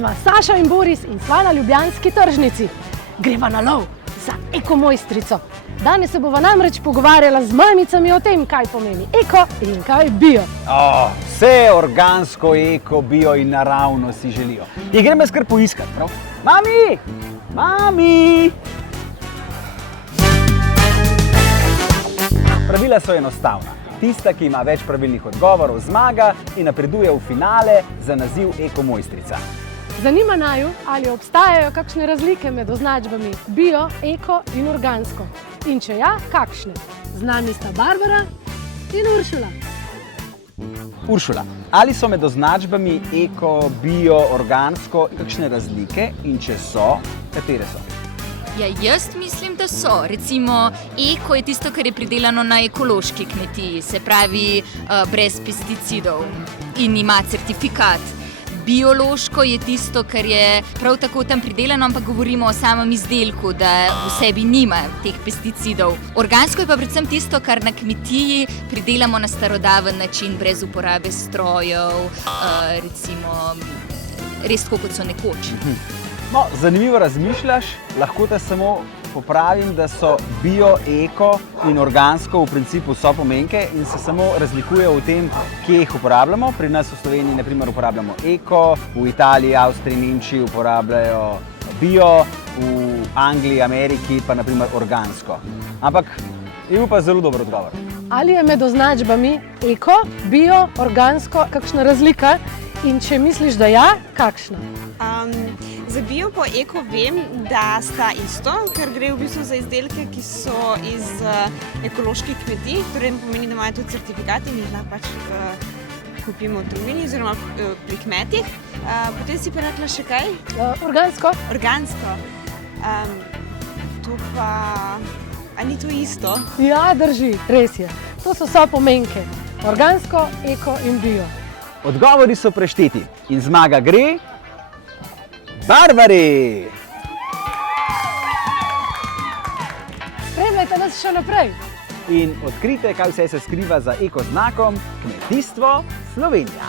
Sva Saša in Boris in sva na ljubljanski tržnici. Greva na lov za ekomojstrico. Danes se bova namreč pogovarjala z mamicami o tem, kaj pomeni eko in kaj bio. Vse organsko, eko, bio in naravno si želijo. In gremo skar poiskat, prav? Mami! Mami! Pravila so enostavna. Tista, ki ima več pravilnih odgovorov, zmaga in napreduje v finale za naziv ekomojstrica. Zanima naju, ali obstajajo kakšne razlike med označbami bio, eko in organsko. In če ja, kakšne? Z nami sta Barbara in Uršula. Uršula, ali so med označbami eko, bio, organsko kakšne razlike in če so, katere so? Ja, jaz mislim, da so. Recimo, eko je tisto, kar je pridelano na ekološki kmetiji, se pravi brez pesticidov in ima certifikat. Biološko je tisto, kar je prav tako tam pridelano, ampak govorimo o samem izdelku, da v sebi nima teh pesticidov. Organsko je pa predvsem tisto, kar na kmetiji pridelamo na starodaven način, brez uporabe strojev, recimo res tako, kot so nekoč. No, zanimivo razmišljaš, lahko te samo popravim, da so bio, eko in organsko v principu sopomenke in se samo razlikujejo v tem, kje jih uporabljamo. Pri nas v Sloveniji na primer uporabljamo eko, v Italiji, Avstriji, Nemčiji uporabljajo bio, v Angliji, Ameriki pa na primer organsko. Ampak je pa zelo dober odgovor. Ali je med označbami eko, bio, organsko kakšna razlika? In če misliš, da ja, kakšna? Za bio pa eko vem, da sta isto, ker gre v bistvu za izdelke, ki so iz ekoloških kmetij, torej pomeni, da imajo tudi certifikat in jih lahko pač kupimo v trgovini oziroma pri kmetih. Potem si pa rekla še kaj? Organsko? Organsko. To pa... A ni to isto? Ja, drži, res je. To so sopomenke. Organsko, eko in bio. Odgovori so prešteti in zmaga gre Barbari! Spremljajte nas še naprej. In odkrite, kaj vse se skriva za eko znakom Kmetijstvo Slovenija.